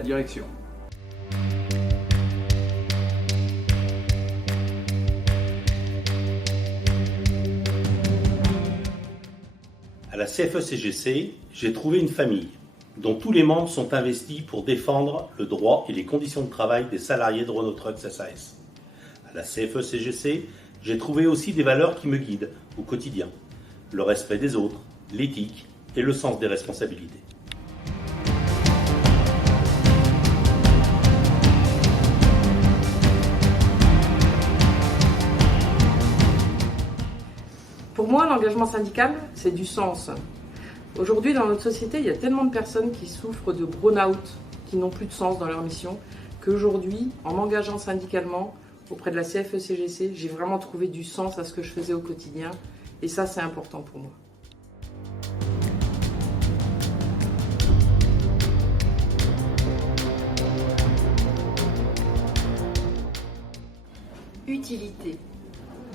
la direction. À la CFE-CGC, j'ai trouvé une famille dont tous les membres sont investis pour défendre le droit et les conditions de travail des salariés de Renault Trucks SAS. À la CFE-CGC, j'ai trouvé aussi des valeurs qui me guident au quotidien. Le respect des autres, l'éthique et le sens des responsabilités. Pour moi, l'engagement syndical, c'est du sens. Aujourd'hui, dans notre société, il y a tellement de personnes qui souffrent de burn-out, qui n'ont plus de sens dans leur mission, qu'aujourd'hui, en m'engageant syndicalement auprès de la CFE-CGC, j'ai vraiment trouvé du sens à ce que je faisais au quotidien. Et ça, c'est important pour moi. Utilité.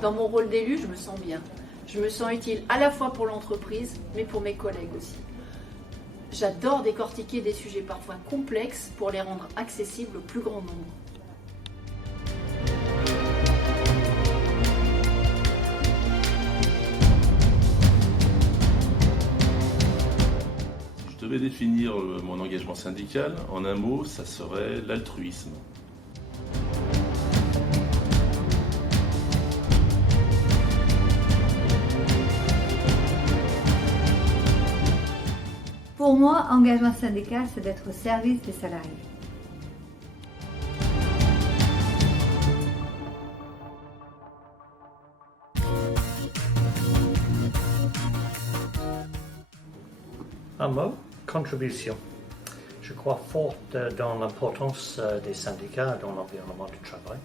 Dans mon rôle d'élu, je me sens bien. Je me sens utile à la fois pour l'entreprise, mais pour mes collègues aussi. J'adore décortiquer des sujets parfois complexes pour les rendre accessibles au plus grand nombre. Si je devais définir mon engagement syndical, en un mot, ça serait l'altruisme. Pour moi, engagement syndical, c'est d'être au service des salariés. Un mot, contribution. Je crois fort dans l'importance des syndicats dans l'environnement du travail.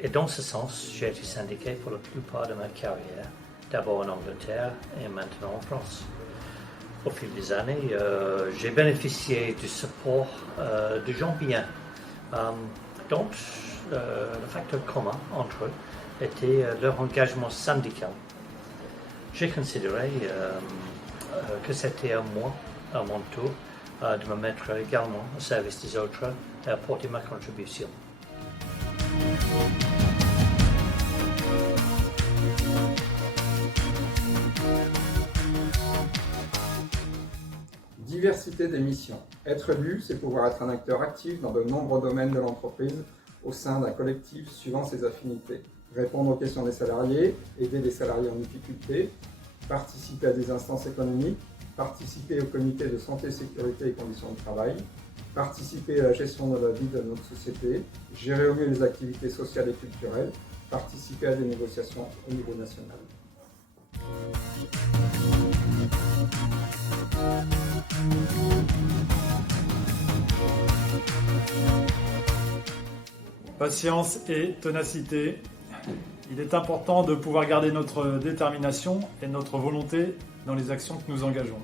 Et dans ce sens, j'ai été syndiqué pour la plupart de ma carrière, d'abord en Angleterre et maintenant en France. Au fil des années, j'ai bénéficié du support de gens bien. Donc, le facteur commun entre eux était leur engagement syndical. J'ai considéré que c'était à moi, à mon tour, de me mettre également au service des autres et apporter ma contribution. Diversité des missions. Être élu, c'est pouvoir être un acteur actif dans de nombreux domaines de l'entreprise au sein d'un collectif suivant ses affinités. Répondre aux questions des salariés, aider les salariés en difficulté, participer à des instances économiques, participer au comité de santé, sécurité et conditions de travail, participer à la gestion de la vie de notre société, gérer au mieux les activités sociales et culturelles, participer à des négociations au niveau national. Patience et ténacité. Il est important de pouvoir garder notre détermination et notre volonté dans les actions que nous engageons.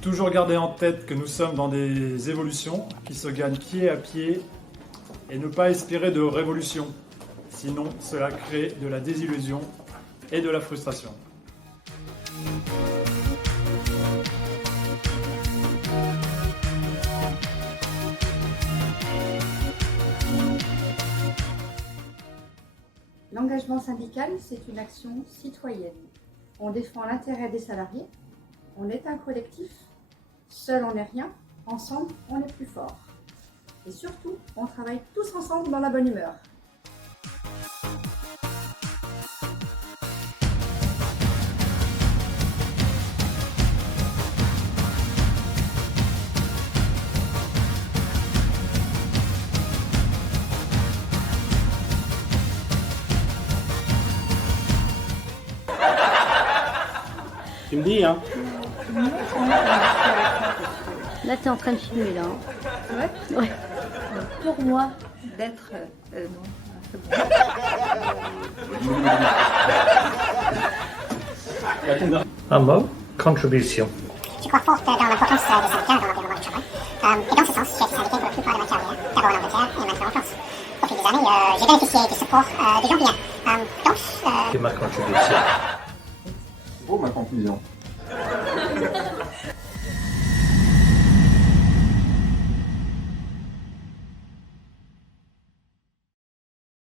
Toujours garder en tête que nous sommes dans des évolutions qui se gagnent pied à pied et ne pas espérer de révolution. Sinon, cela crée de la désillusion et de la frustration. L'engagement syndical, c'est une action citoyenne. On défend l'intérêt des salariés, on est un collectif, seul on n'est rien, ensemble on est plus fort. Et surtout, on travaille tous ensemble dans la bonne humeur. Tu me dis, hein? Là, tu es en train de filmer, là. Hein. Ouais. Ouais. Donc, pour moi, d'être... non, c'est bon. Un mot, contribution. Je crois fort dans l'importance des syndicats dans l'environnement du travail. Et dans ce sens, j'ai été syndiqué pour la plupart de ma carrière, d'abord en Angleterre et maintenant en France. Au fil des années, j'ai bénéficié du support de gens bien. Donc, C'est ma contribution. C'est beau ma conclusion.